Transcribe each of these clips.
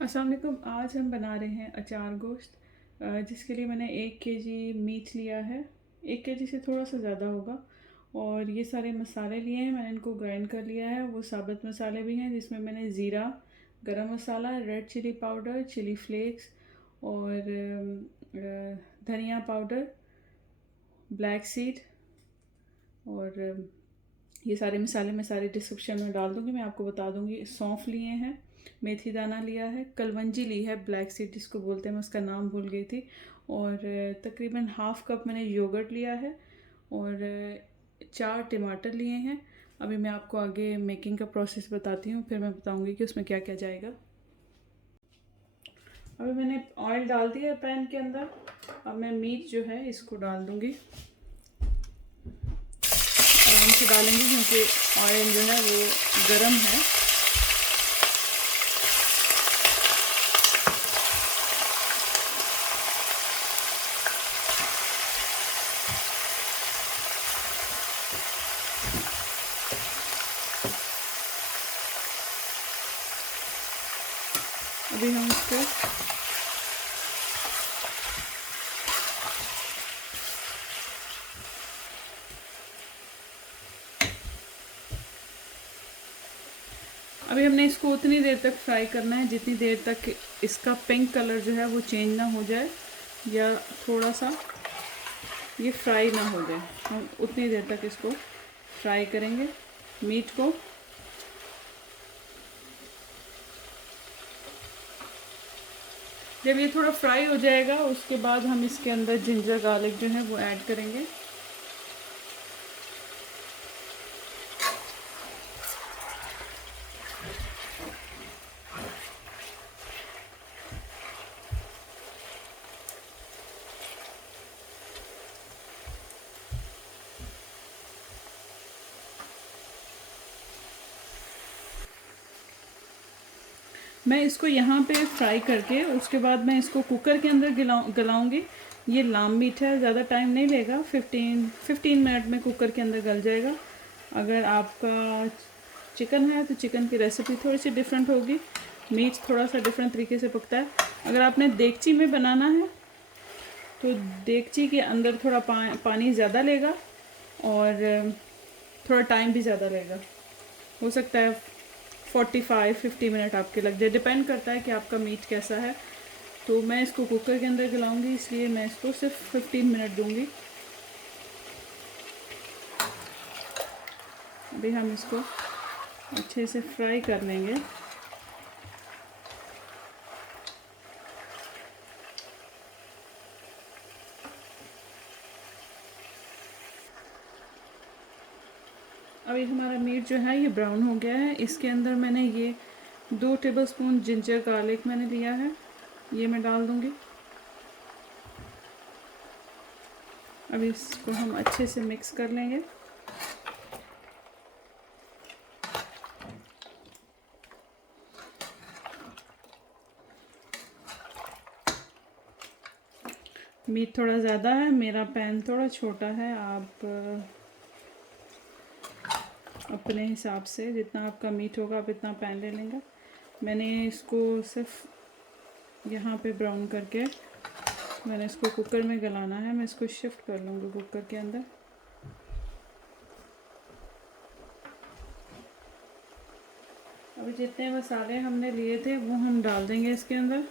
अस्सलाम वालेकुम। आज हम बना रहे हैं अचार गोश्त, जिसके लिए मैंने 1 केजी मीट लिया है। 1 केजी से थोड़ा सा ज़्यादा होगा। और ये सारे मसाले लिए हैं, मैंने इनको ग्राइंड कर लिया है। वो साबुत मसाले भी हैं, जिसमें मैंने ज़ीरा, garam masala, red chilli powder, chilli flakes और धनिया पाउडर, ब्लैक सीड और ये सारे मसाले मैं सारे डिस्क्रिप्शन में डाल दूँगी। मैं आपको बता दूँगी। सौंफ लिए हैं, मेथी दाना लिया है, कलवंजी ली है, ब्लैक सीड जिसको बोलते हैं, मैं उसका नाम भूल गई थी। और तकरीबन हाफ़ कप मैंने योगर्ट लिया है और 4 टमाटर लिए हैं। अभी मैं आपको आगे मेकिंग का प्रोसेस बताती हूँ, फिर मैं बताऊँगी कि उसमें क्या क्या जाएगा। अभी मैंने ऑयल डाल दिया है पैन के अंदर। अब मैं मीट जो है इसको डाल दूँगी। आराम से डालेंगे क्योंकि ऑयल जो है वो गर्म है। अभी हम इसको अभी हमने इसको उतनी देर तक फ्राई करना है जितनी देर तक इसका पिंक कलर जो है वो चेंज ना हो जाए या थोड़ा सा ये फ्राई ना हो जाए। हम उतनी देर तक इसको फ्राई करेंगे मीट को। जब ये थोड़ा फ्राई हो जाएगा उसके बाद हम इसके अंदर जिंजर गार्लिक जो है वो ऐड करेंगे। मैं इसको यहाँ पे फ्राई करके उसके बाद मैं इसको कुकर के अंदर गलाऊंगी। ये लाम मीट है, ज़्यादा टाइम नहीं लेगा। 15 मिनट में कुकर के अंदर गल जाएगा। अगर आपका चिकन है तो चिकन की रेसिपी थोड़ी सी डिफरेंट होगी, मीट थोड़ा सा डिफरेंट तरीके से पकता है। अगर आपने देगची में बनाना है तो देगची के अंदर थोड़ा पानी ज़्यादा लेगा और थोड़ा टाइम भी ज़्यादा लेगा। हो सकता है 45-50 मिनट आपके लग जाए, डिपेंड करता है कि आपका मीट कैसा है। तो मैं इसको कुकर के अंदर गलाऊंगी, इसलिए मैं इसको सिर्फ 15 मिनट दूंगी। अभी हम इसको अच्छे से फ्राई कर लेंगे। अभी हमारा मीट जो है ये ब्राउन हो गया है। इसके अंदर मैंने ये 2 टेबलस्पून जिंजर गार्लिक मैंने लिया है, ये मैं डाल दूंगी। अब इसको हम अच्छे से मिक्स कर लेंगे। मीट थोड़ा ज़्यादा है, मेरा पैन थोड़ा छोटा है। आप अपने हिसाब से जितना आपका मीट होगा आप इतना पैन ले लेंगे। मैंने इसको सिर्फ यहाँ पे ब्राउन करके मैंने इसको कुकर में गलाना है। मैं इसको शिफ्ट कर लूँगी कुकर के अंदर। अभी जितने मसाले हमने लिए थे वो हम डाल देंगे इसके अंदर।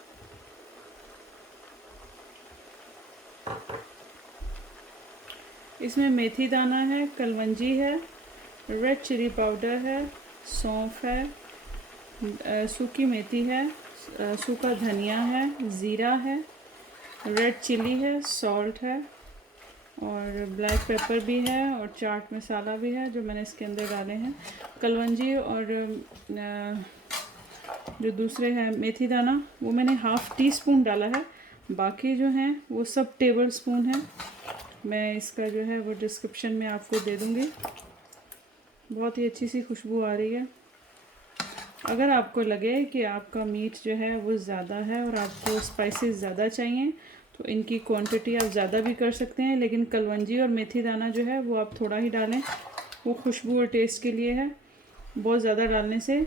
इसमें मेथी दाना है, कलवंजी है, रेड चिली पाउडर है, सौंफ है, सूखी मेथी है, सूखा धनिया है, ज़ीरा है, रेड चिली है, सॉल्ट है और ब्लैक पेपर भी है और चाट मसाला भी है जो मैंने इसके अंदर डाले हैं। कलवंजी और जो दूसरे हैं मेथी दाना वो मैंने हाफ़ टी स्पून डाला है, बाकी जो हैं वो सब टेबल स्पून है। मैं इसका जो है वो डिस्क्रिप्शन में आपको दे दूँगी। बहुत ही अच्छी सी खुशबू आ रही है। अगर आपको लगे कि आपका मीट जो है वो ज़्यादा है और आपको स्पाइसेस ज़्यादा चाहिए तो इनकी क्वांटिटी आप ज़्यादा भी कर सकते हैं, लेकिन कलवंजी और मेथी दाना जो है वो आप थोड़ा ही डालें, वो खुशबू और टेस्ट के लिए है। बहुत ज़्यादा डालने से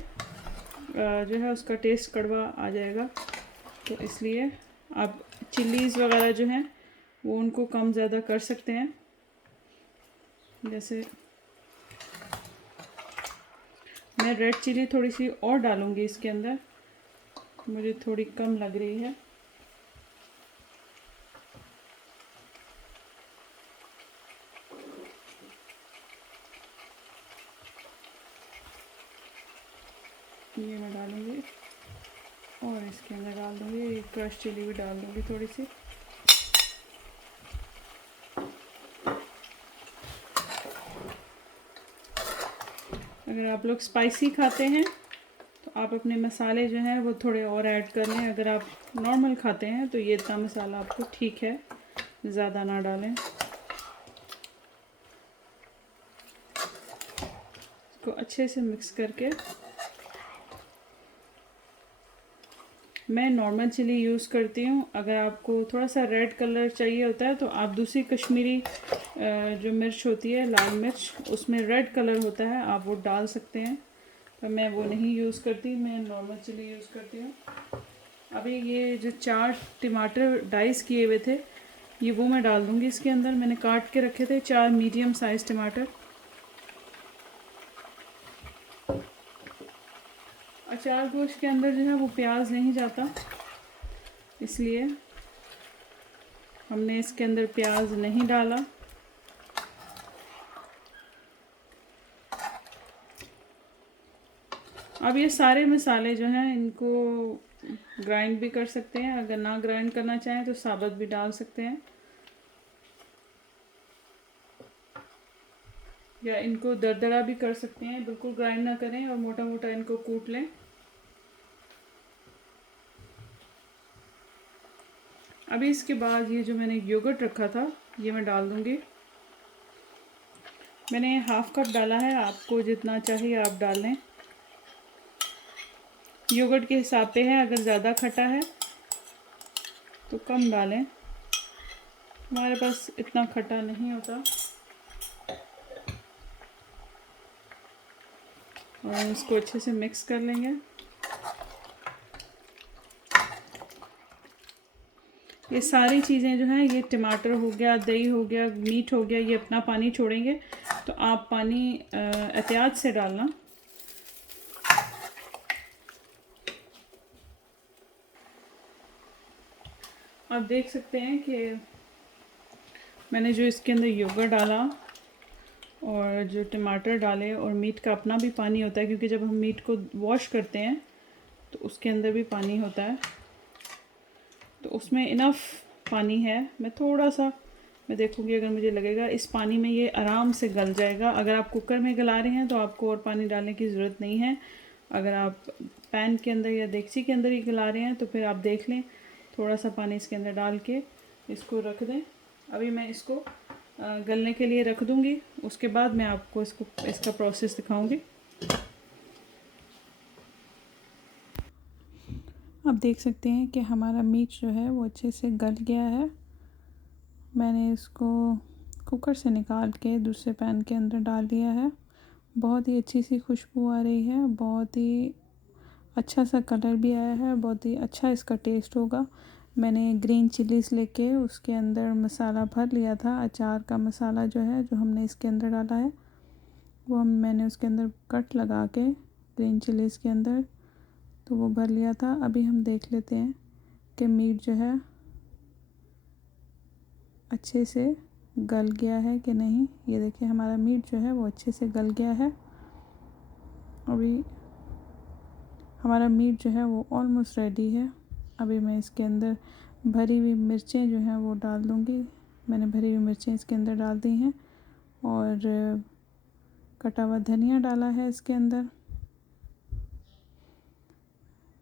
जो है उसका टेस्ट कड़वा आ जाएगा, तो इसलिए आप चिल्लीज़ वगैरह जो हैं वो उनको कम ज़्यादा कर सकते हैं। जैसे मैं रेड चिली थोड़ी सी और डालूँगी इसके अंदर, मुझे थोड़ी कम लग रही है। ये मैं डालूँगी और इसके अंदर डाल दूँगी क्रश चिली भी डाल दूँगी थोड़ी सी। अगर आप लोग स्पाइसी खाते हैं तो आप अपने मसाले जो हैं वो थोड़े और ऐड कर लें। अगर आप नॉर्मल खाते हैं तो ये इतना मसाला आपको ठीक है, ज़्यादा ना डालें। इसको अच्छे से मिक्स करके, मैं नॉर्मल चिली यूज़ करती हूँ। अगर आपको थोड़ा सा रेड कलर चाहिए होता है तो आप दूसरी कश्मीरी जो मिर्च होती है, लाल मिर्च, उसमें रेड कलर होता है, आप वो डाल सकते हैं। तो मैं वो नहीं यूज़ करती, मैं नॉर्मल चिली यूज़ करती हूँ। अभी ये जो 4 टमाटर डाइस किए हुए थे, ये वो मैं डाल दूँगी इसके अंदर। मैंने काट के रखे थे 4 मीडियम साइज़ टमाटर। अचार गोश्त के अंदर जो है वो प्याज नहीं जाता, इसलिए हमने इसके अंदर प्याज नहीं डाला। अब ये सारे मसाले जो हैं इनको ग्राइंड भी कर सकते हैं, अगर ना ग्राइंड करना चाहें तो साबुत भी डाल सकते हैं, या इनको दरदरा भी कर सकते हैं। बिल्कुल ग्राइंड ना करें और मोटा मोटा इनको कूट लें। अभी इसके बाद ये जो मैंने योगर्ट रखा था ये मैं डाल दूँगी। मैंने हाफ कप डाला है, आपको जितना चाहिए आप डाल लें। योगर्ट के हिसाब पे है, अगर ज़्यादा खट्टा है तो कम डालें। हमारे पास इतना खट्टा नहीं होता। और इसको अच्छे से मिक्स कर लेंगे। ये सारी चीज़ें जो हैं, ये टमाटर हो गया, दही हो गया, मीट हो गया, ये अपना पानी छोड़ेंगे, तो आप पानी एहतियात से डालना। आप देख सकते हैं कि मैंने जो इसके अंदर योगर्ट डाला और जो टमाटर डाले, और मीट का अपना भी पानी होता है, क्योंकि जब हम मीट को वॉश करते हैं तो उसके अंदर भी पानी होता है, तो उसमें इनफ पानी है। मैं थोड़ा सा मैं देखूँगी, अगर मुझे लगेगा इस पानी में ये आराम से गल जाएगा। अगर आप कुकर में गला रहे हैं तो आपको और पानी डालने की ज़रूरत नहीं है। अगर आप पैन के अंदर या देगची के अंदर ही गला रहे हैं तो फिर आप देख लें, थोड़ा सा पानी इसके अंदर डाल के इसको रख दें। अभी मैं इसको गलने के लिए रख दूँगी, उसके बाद मैं आपको इसका प्रोसेस दिखाऊँगी। आप देख सकते हैं कि हमारा मीट जो है वो अच्छे से गल गया है। मैंने इसको कुकर से निकाल के दूसरे पैन के अंदर डाल दिया है। बहुत ही अच्छी सी खुशबू आ रही है, बहुत ही अच्छा सा कलर भी आया है, बहुत ही अच्छा इसका टेस्ट होगा। मैंने ग्रीन चिलीज़ लेके उसके अंदर मसाला भर लिया था। अचार का मसाला जो है, जो हमने इसके अंदर डाला है, वो मैंने उसके अंदर कट लगा के ग्रीन चिलीज़ के अंदर तो वो भर लिया था। अभी हम देख लेते हैं कि मीट जो है अच्छे से गल गया है कि नहीं। ये देखिए हमारा मीट जो है वो अच्छे से गल गया है। अभी हमारा मीट जो है वो ऑलमोस्ट रेडी है। अभी मैं इसके अंदर भरी हुई मिर्चें जो हैं वो डाल दूँगी। मैंने भरी हुई मिर्चें इसके अंदर डाल दी हैं और कटा हुआ धनिया डाला है इसके अंदर,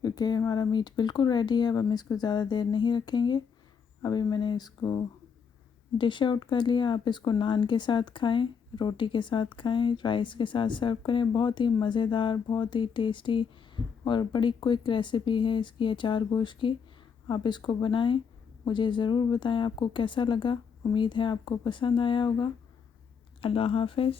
क्योंकि हमारा मीट बिल्कुल रेडी है। अब हम इसको ज़्यादा देर नहीं रखेंगे। अभी मैंने इसको डिश आउट कर लिया। आप इसको नान के साथ खाएं, रोटी के साथ खाएं, राइस के साथ सर्व करें। बहुत ही मज़ेदार, बहुत ही टेस्टी और बड़ी क्विक रेसिपी है इसकी अचार गोश्त की। आप इसको बनाएं, मुझे ज़रूर बताएं आपको कैसा लगा। उम्मीद है आपको पसंद आया होगा। अल्लाह हाफ़िज़।